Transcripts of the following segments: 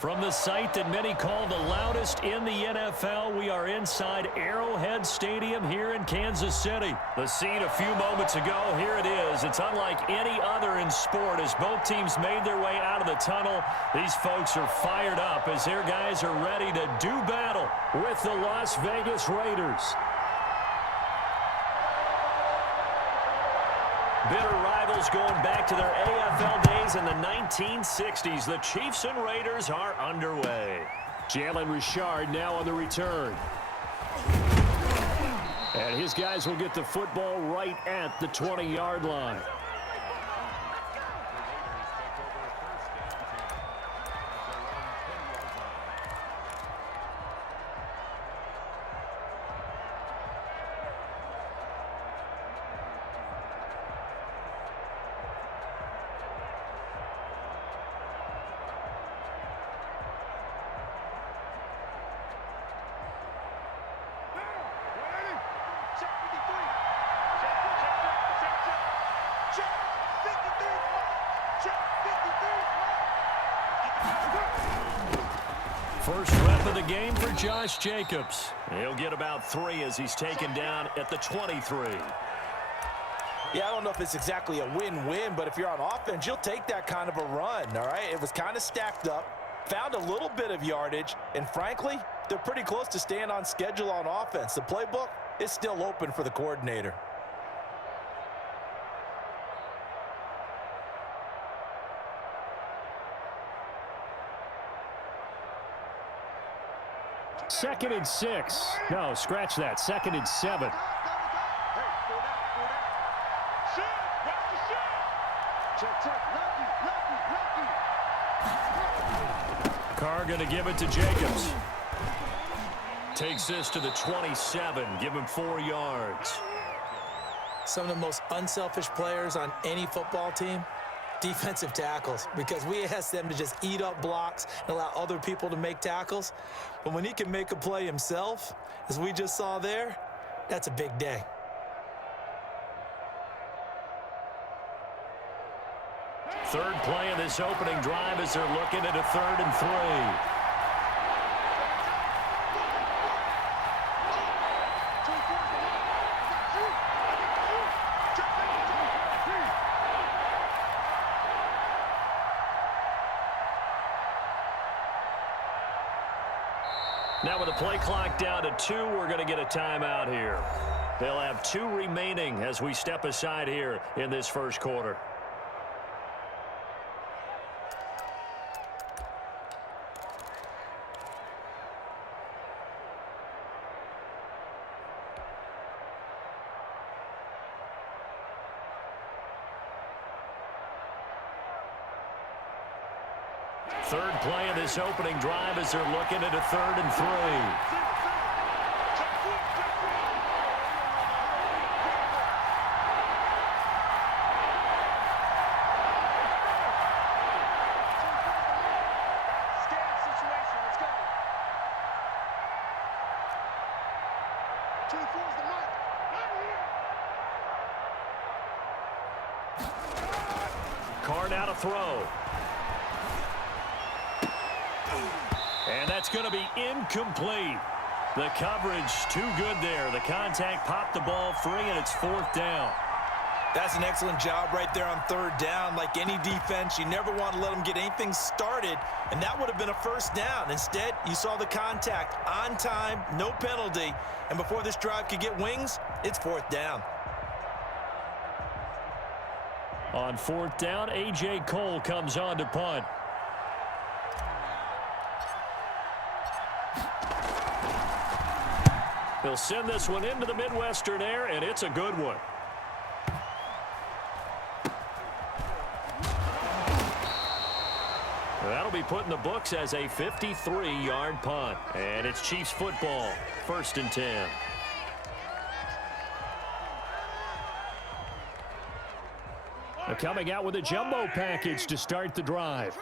From the site that many call the loudest in the NFL, we are inside Arrowhead Stadium here in Kansas City. The scene a few moments ago, here it is. It's unlike any other in sport as both teams made their way out of the tunnel. These folks are fired up as their guys are ready to do battle with the Las Vegas Raiders. Bitter rivals going back to their AFL days in the 1960s. The Chiefs and Raiders are underway. Jalen Richard now on the return. And his guys will get the football right at the 20-yard line. First rep of the game for Josh Jacobs. He'll get about 3 as he's taken down at the 23. Yeah, I don't know if it's exactly a win-win, but if you're on offense, you'll take that kind of a run, all right? It was kind of stacked up, found a little bit of yardage, and frankly, they're pretty close to staying on schedule on offense. The playbook is still open for the coordinator. Second and 6. No, scratch that. Second and 7. Carr going to give it to Jacobs. Takes this to the 27. Give him 4 yards. Some of the most unselfish players on any football team, defensive tackles, because we ask them to just eat up blocks and allow other people to make tackles. But when he can make a play himself, as we just saw there, that's a big day. Third play of this opening drive as they're looking at a 3rd and 3. Now with the play clock down to 2, we're going to get a timeout here. They'll have 2 remaining as we step aside here in this first quarter. Third play of this opening drive as they're looking at a 3rd and 3. Carr now to throw. And that's going to be incomplete. The coverage too good there. The contact popped the ball free, and it's 4th down. That's an excellent job right there on 3rd down. Like any defense, you never want to let them get anything started, and that would have been a 1st down. Instead, you saw the contact on time, no penalty, and before this drive could get wings, it's 4th down. On 4th down, A.J. Cole comes on to punt. He'll send this one into the Midwestern air, and it's a good one. That'll be put in the books as a 53-yard punt. And it's Chiefs football, 1st and 10. They're coming out with a jumbo package to start the drive.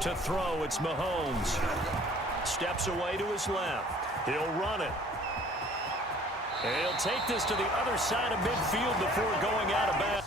To throw, it's Mahomes. Steps away to his left. He'll run it. And he'll take this to the other side of midfield before going out of bounds.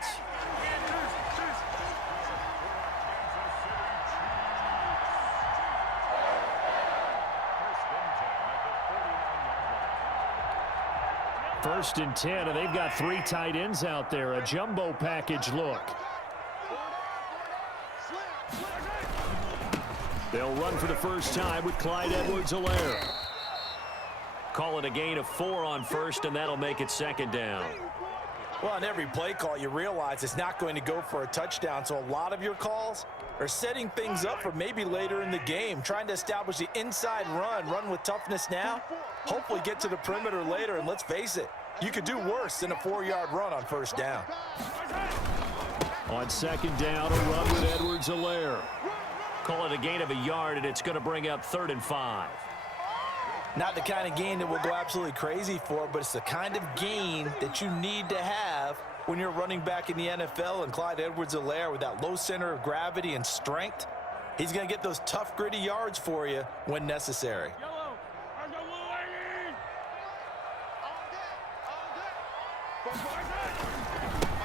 yards. First and 10, and they've got 3 tight ends out there. A jumbo package look. They'll run for the first time with Clyde Edwards-Helaire. Call it a gain of 4 on first, and that'll make it 2nd down. Well, on every play call, you realize it's not going to go for a touchdown, so a lot of your calls are setting things up for maybe later in the game, trying to establish the inside run with toughness now, hopefully get to the perimeter later, and let's face it, you could do worse than a 4-yard run on first down. On 2nd down, a run with Edwards-Helaire. Call it a gain of 1 yard, and it's going to bring up 3rd and 5. Not the kind of gain that we'll go absolutely crazy for, but it's the kind of gain that you need to have when you're running back in the NFL. And Clyde Edwards-Helaire, with that low center of gravity and strength, he's going to get those tough, gritty yards for you when necessary.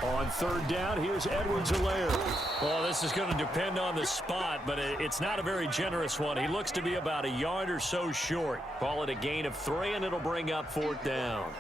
On 3rd down, here's Edwards-Helaire. Well, this is going to depend on the spot, but it's not a very generous one. He looks to be about 1 yard or so short. Call it a gain of 3, and it'll bring up 4th down.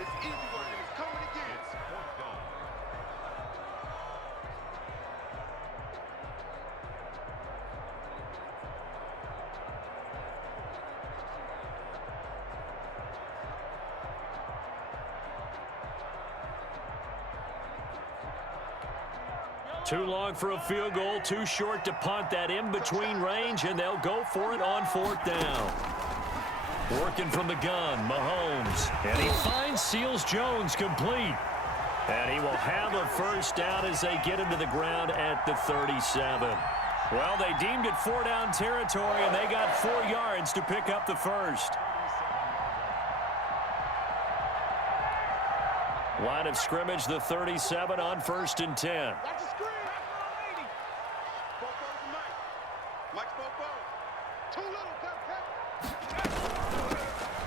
Too long for a field goal, too short to punt. That in-between range, and they'll go for it on 4th down. Working from the gun, Mahomes. And he finds Seals-Jones complete. And he will have a first down as they get him to the ground at the 37. Well, they deemed it 4-down territory, and they got 4 yards to pick up the first. Line of scrimmage, the 37 on 1st and 10.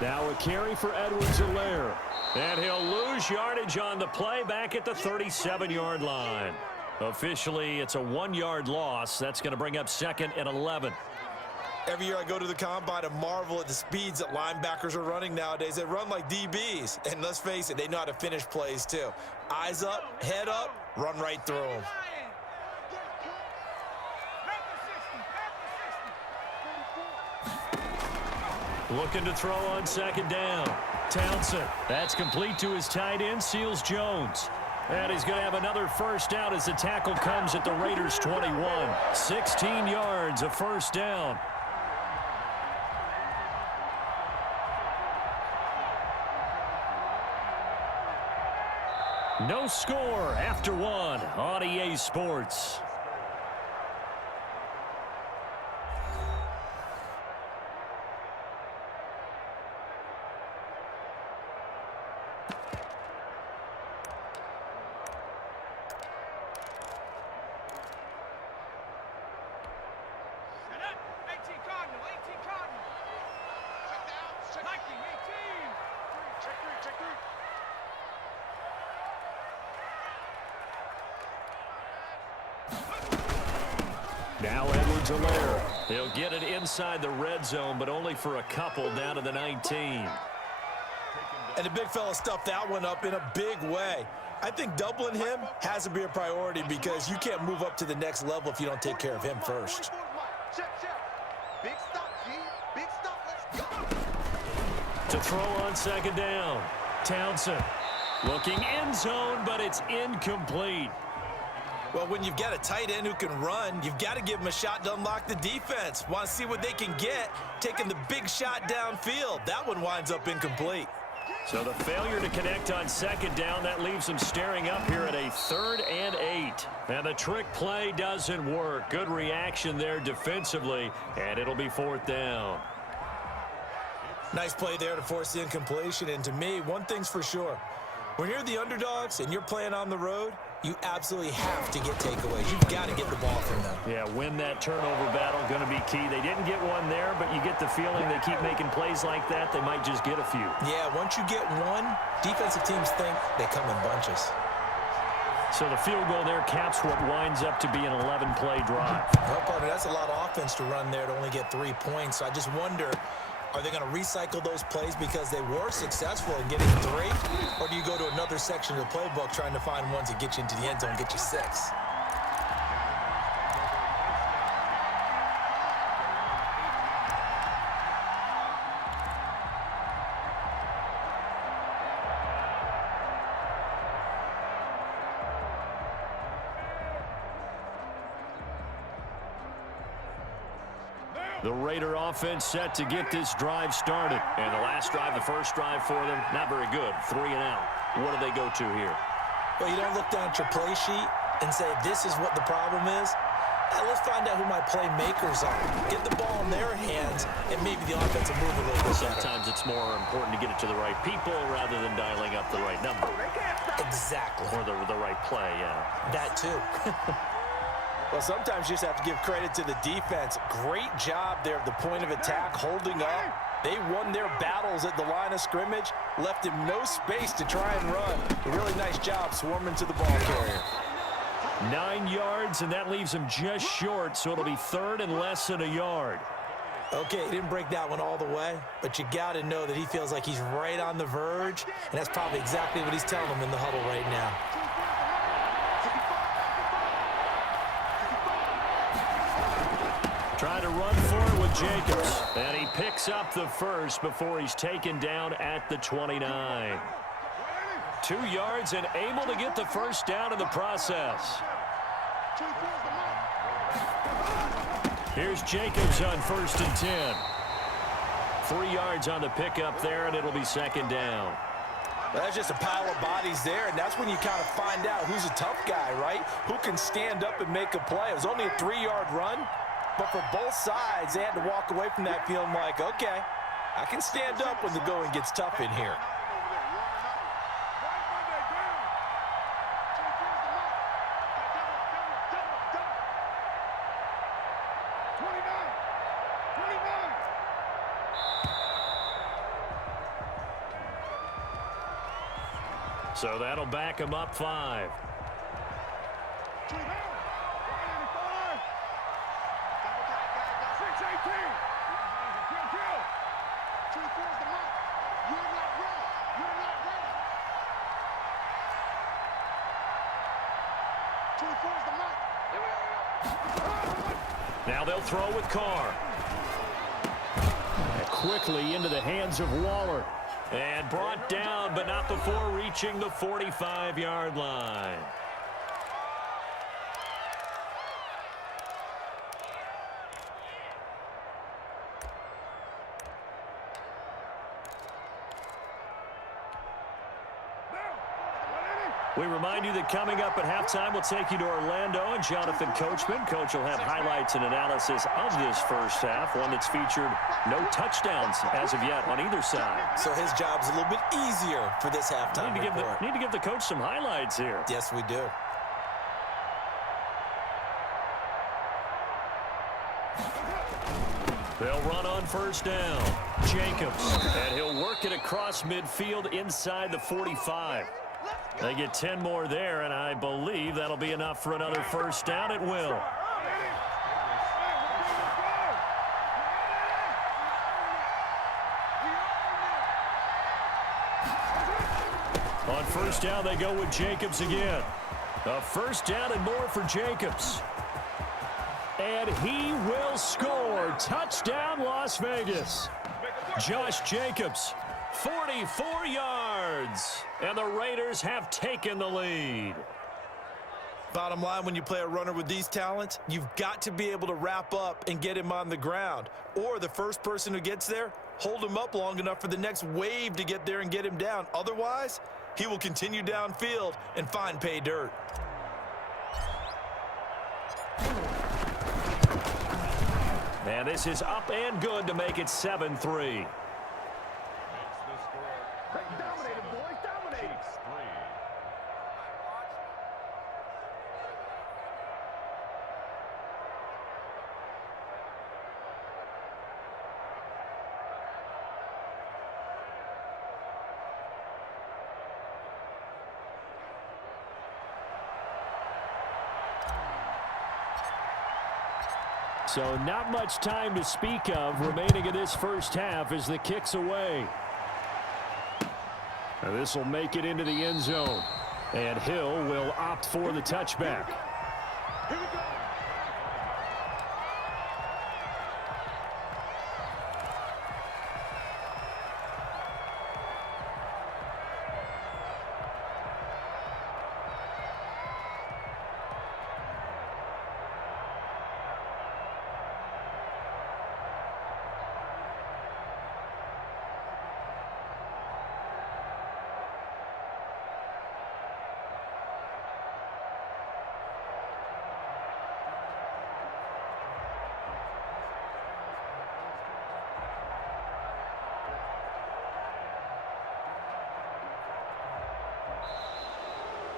Now a carry for Edwards-Helaire. And he'll lose yardage on the play back at the 37-yard line. Officially, it's a 1-yard loss. That's going to bring up 2nd and 11. Every year I go to the combine and marvel at the speeds that linebackers are running nowadays. They run like DBs. And let's face it, they know how to finish plays too. Eyes up, head up, run right through them. Looking to throw on 2nd down. Townsend. That's complete to his tight end, Seals-Jones. And he's going to have another first down as the tackle comes at the Raiders' 21. 16 yards, a first down. No score after 1 on EA Sports. Now Edwards-Helaire. He'll get it inside the red zone, but only for a couple down to the 19. And the big fella stuffed that one up in a big way. I think doubling him has to be a priority because you can't move up to the next level if you don't take care of him first. To throw on 2nd down. Townsend looking end zone, but it's incomplete. Well, when you've got a tight end who can run, you've got to give him a shot to unlock the defense. Want to see what they can get, taking the big shot downfield. That one winds up incomplete. So the failure to connect on 2nd down, that leaves them staring up here at a 3rd and 8. And the trick play doesn't work. Good reaction there defensively, and it'll be 4th down. Nice play there to force the incompletion. And to me, one thing's for sure. When you're the underdogs and you're playing on the road, you absolutely have to get takeaways. You've got to get the ball from them. Yeah, win that turnover battle, going to be key. They didn't get one there, but you get the feeling they keep making plays like that, they might just get a few. Yeah, once you get one, defensive teams think they come in bunches. So the field goal there caps what winds up to be an 11-play drive. Well, partner, that's a lot of offense to run there to only get 3 points. So I just wonder, are they going to recycle those plays because they were successful in getting 3? Or do you go to another section of the playbook trying to find ones that get you into the end zone and get you 6? The Raider offense set to get this drive started. And the last drive, the first drive for them, not very good. 3 and out. What do they go to here? Well, you don't look down at your play sheet and say, this is what the problem is. Let's find out who my playmakers are. Get the ball in their hands, and maybe the offense will move a little bit better. Sometimes it's more important to get it to the right people rather than dialing up the right number. Exactly. Or the right play, yeah. That too. Well, sometimes you just have to give credit to the defense. Great job there at the point of attack, holding up. They won their battles at the line of scrimmage, left him no space to try and run. A really nice job swarming to the ball carrier. 9 yards, and that leaves him just short, so it'll be 3rd and less than a yard. Okay, he didn't break that one all the way, but you got to know that he feels like he's right on the verge, and that's probably exactly what he's telling them in the huddle right now. Trying to run for it with Jacobs. And he picks up the first before he's taken down at the 29. 2 yards and able to get the first down in the process. Here's Jacobs on 1st and 10. 3 yards on the pickup there, and it'll be 2nd down. That's just a pile of bodies there, and that's when you kind of find out who's a tough guy, right? Who can stand up and make a play. It was only a 3-yard run. But for both sides, they had to walk away from that feeling like, okay, I can stand up when the going gets tough in here. So that'll back him up 5. Now they'll throw with Carr. And quickly into the hands of Waller. And brought down, but not before reaching the 45-yard line. We remind you that coming up at halftime, we'll take you to Orlando and Jonathan Coachman. Coach will have highlights and analysis of this first half, one that's featured no touchdowns as of yet on either side. So his job's a little bit easier for this halftime report. Need to give the coach some highlights here. Yes, we do. They'll run on 1st down. Jacobs, and he'll work it across midfield inside the 45. They get 10 more there, and I believe that'll be enough for another 1st down. It will. On 1st down, they go with Jacobs again. A 1st down and more for Jacobs. And he will score. Touchdown, Las Vegas. Josh Jacobs. 44 yards, and the Raiders have taken the lead. Bottom line, when you play a runner with these talents, you've got to be able to wrap up and get him on the ground. Or the first person who gets there, hold him up long enough for the next wave to get there and get him down. Otherwise, he will continue downfield and find pay dirt. And this is up and good to make it 7-3. Dominated, boys, dominated. So not much time to speak of remaining in this first half as the kick's away. This will make it into the end zone. And Hill will opt for the touchback. Here we go.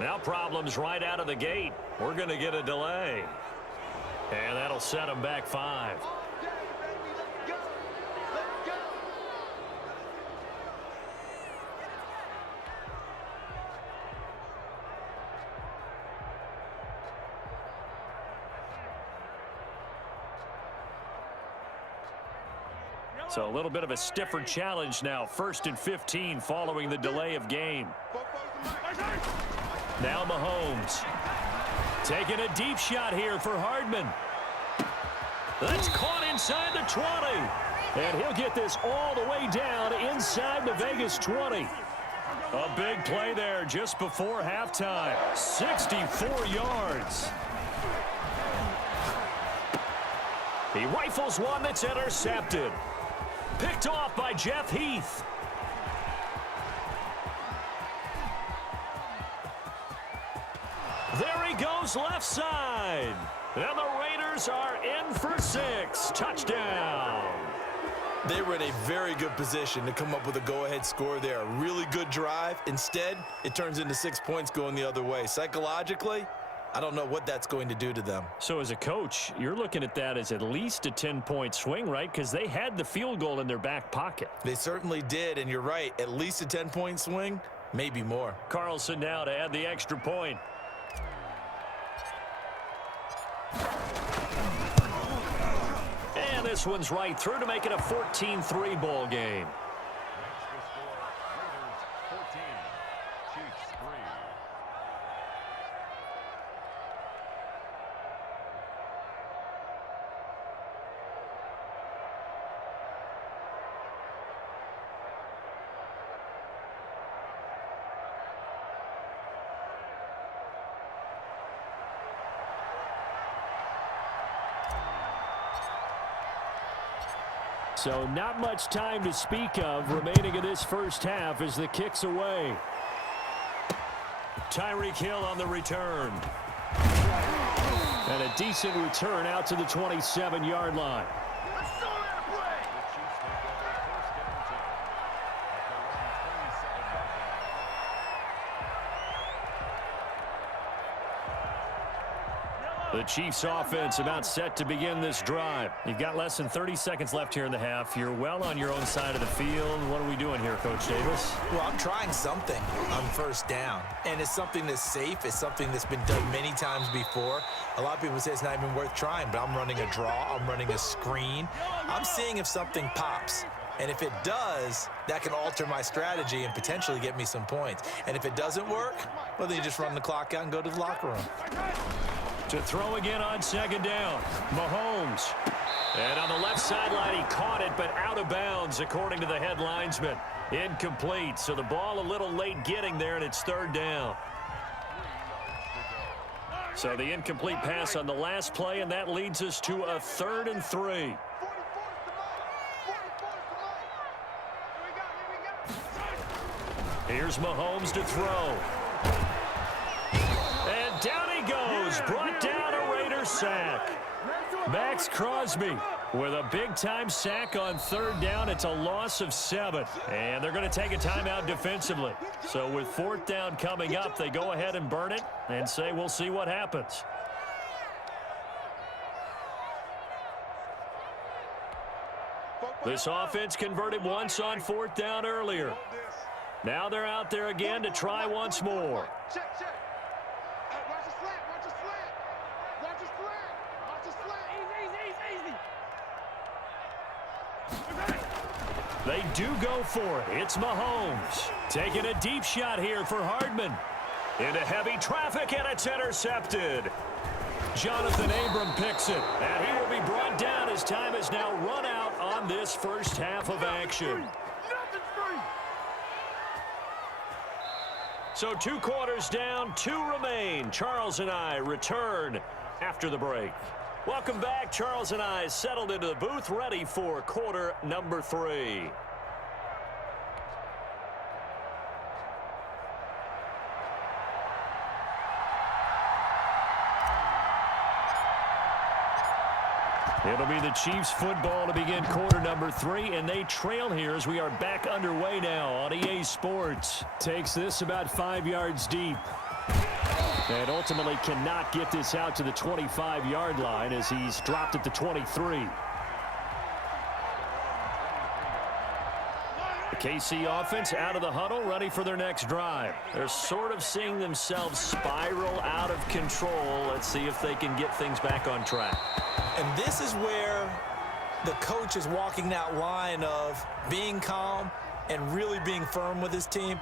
Now problems right out of the gate. We're going to get a delay. And that'll set them back 5. So a little bit of a stiffer challenge now. 1st and 15 following the delay of game. Now Mahomes. Taking a deep shot here for Hardman. That's caught inside the 20. And he'll get this all the way down inside the Vegas 20. A big play there just before halftime. 64 yards. He rifles one that's intercepted. Picked off by Jeff Heath. There he goes left side. And the Raiders are in for 6. Touchdown. They were in a very good position to come up with a go-ahead score there. A really good drive. Instead, it turns into 6 points going the other way. Psychologically, I don't know what that's going to do to them. So as a coach, you're looking at that as at least a 10-point swing, right? Because they had the field goal in their back pocket. They certainly did, and you're right. At least a 10-point swing, maybe more. Carlson now to add the extra point. And this one's right through to make it a 14-3 ball game. So not much time to speak of remaining in this first half as the kick's away. Tyreek Hill on the return. And a decent return out to the 27-yard line. The Chiefs offense about set to begin this drive. You've got less than 30 seconds left here in the half. You're well on your own side of the field. What are we doing here, Coach Davis? Well, I'm trying something on first down. And it's something that's safe. It's something that's been done many times before. A lot of people say it's not even worth trying, but I'm running a draw. I'm running a screen. I'm seeing if something pops. And if it does, that can alter my strategy and potentially get me some points. And if it doesn't work, well, then you just run the clock out and go to the locker room. To throw again on second down. Mahomes. And on the left sideline, he caught it, but out of bounds, according to the head linesman. Incomplete. So the ball a little late getting there, and it's 3rd down. So the incomplete pass on the last play, and that leads us to a 3rd and 3. Here's Mahomes to throw. And down he goes. Brought down a Raider sack. Max Crosby with a big-time sack on 3rd down. It's a loss of 7. And they're going to take a timeout defensively. So with 4th down coming up, they go ahead and burn it and say we'll see what happens. This offense converted once on 4th down earlier. Now they're out there again to try once more. Check, check. Watch the slant, watch the slant. Watch the slant, watch the slant. Easy, easy, easy, easy. They do go for it. It's Mahomes taking a deep shot here for Hardman. Into heavy traffic, and it's intercepted. Jonathan Abram picks it, and he will be brought down as time has now run out on this first half of action. So 2 quarters down, 2 remain. Charles and I return after the break. Welcome back. Charles and I settled into the booth, ready for quarter number 3. It'll be the Chiefs football to begin quarter number 3, and they trail here as we are back underway now on EA Sports. Takes this about 5 yards deep. And ultimately cannot get this out to the 25-yard line as he's dropped at the 23. The KC offense out of the huddle, ready for their next drive. They're sort of seeing themselves spiral out of control. Let's see if they can get things back on track. And this is where the coach is walking that line of being calm and really being firm with his team.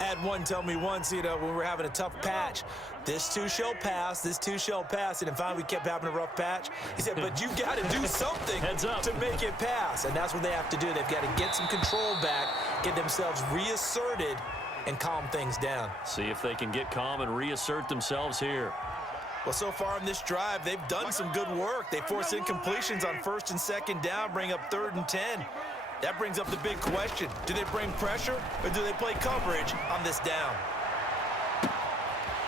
I had one tell me once, when we were having a tough patch, this too shall pass, this too shall pass. And finally we kept having a rough patch. He said, but you got to do something to make it pass. And that's what they have to do. They've got to get some control back, get themselves reasserted, and calm things down. See if they can get calm and reassert themselves here. Well, so far in this drive, they've done some good work. They force incompletions on 1st and 2nd down, bring up 3rd and 10. That brings up the big question. Do they bring pressure or do they play coverage on this down?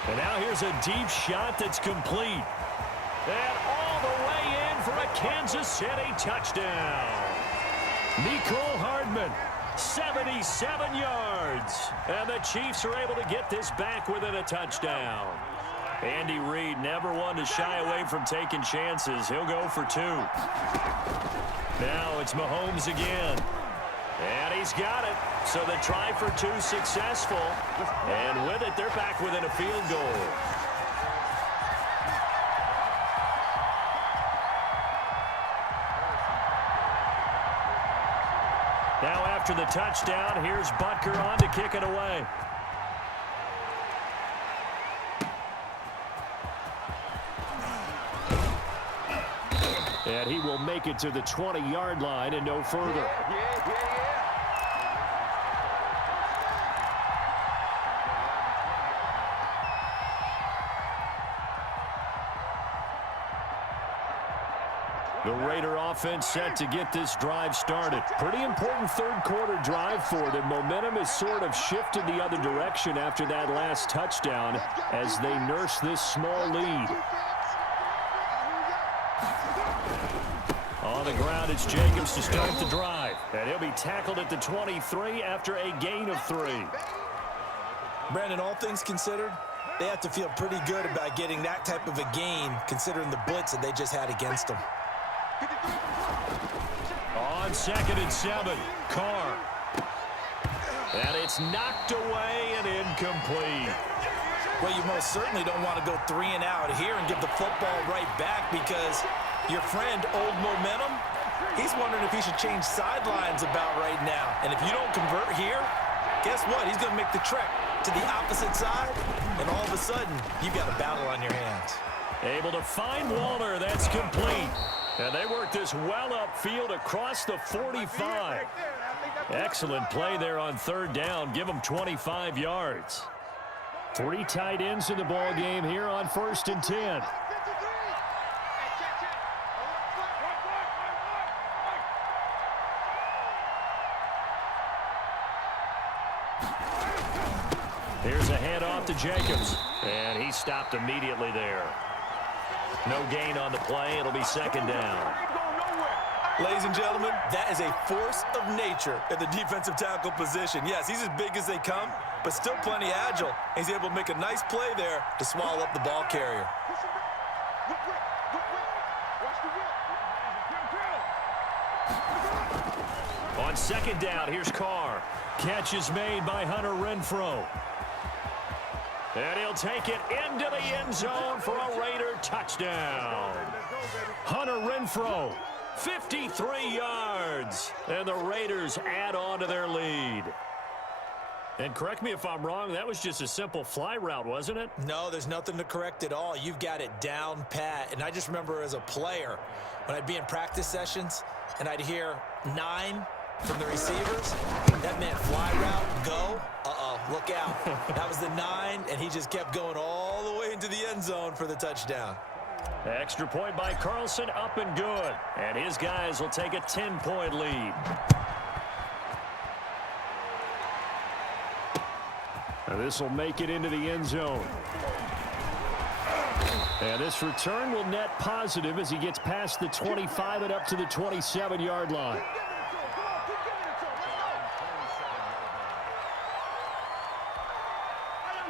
And now here's a deep shot that's complete. And all the way in for a Kansas City touchdown. Mecole Hardman, 77 yards. And the Chiefs are able to get this back within a touchdown. Andy Reid never one to shy away from taking chances. He'll go for 2. Now it's Mahomes again. And he's got it. So the try for 2 successful. And with it, they're back within a field goal. Now after the touchdown, here's Butker on to kick it away. And he will make it to the 20-yard line and no further. The Raider offense set to get this drive started. Pretty important 3rd quarter drive for them. Momentum has sort of shifted the other direction after that last touchdown as they nurse this small lead. On the ground, it's Jacobs to start the drive. And he'll be tackled at the 23 after a gain of 3. Brandon, all things considered, they have to feel pretty good about getting that type of a gain considering the blitz that they just had against them. On 2nd and 7, Carr. And it's knocked away and incomplete. Well, you most certainly don't want to go 3 and out here and give the football right back because your friend, Old Momentum, he's wondering if he should change sidelines about right now. And if you don't convert here, guess what? He's going to make the trek to the opposite side, and all of a sudden, you've got a battle on your hands. Able to find Waller. That's complete. And they work this well upfield across the 45. Excellent play there on 3rd down. Give them 25 yards. 3 tight ends in the ball game here on 1st and 10. Here's a handoff to Jacobs. And he stopped immediately there. No gain on the play. It'll be 2nd down. Ladies and gentlemen, that is a force of nature at the defensive tackle position. Yes, he's as big as they come, but still plenty agile. He's able to make a nice play there to swallow up the ball carrier. On 2nd down, here's Carr. Catch is made by Hunter Renfrow. And he'll take it into the end zone for a Raider touchdown. Hunter Renfrow 53 yards. And the Raiders add on to their lead. And correct me if I'm wrong, that was just a simple fly route, wasn't it? No, there's nothing to correct at all. You've got it down pat. And I just remember as a player, when I'd be in practice sessions and I'd hear 9 from the receivers, that meant fly route, go. Look out. That was the 9, and he just kept going all the way into the end zone for the touchdown. Extra point by Carlson, up and good. And his guys will take a 10-point lead. And this will make it into the end zone. And this return will net positive as he gets past the 25 and up to the 27-yard line.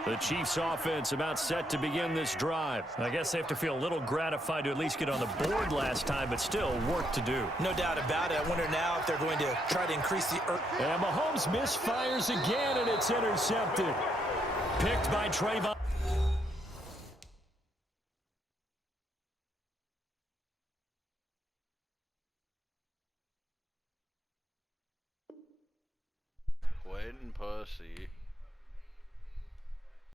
The Chiefs offense about set to begin this drive. I guess they have to feel a little gratified to at least get on the board last time, but still work to do. No doubt about it. I wonder now if they're going to try to increase the... And Mahomes misfires again, and it's intercepted. Picked by Trayvon. Quaden Pussy.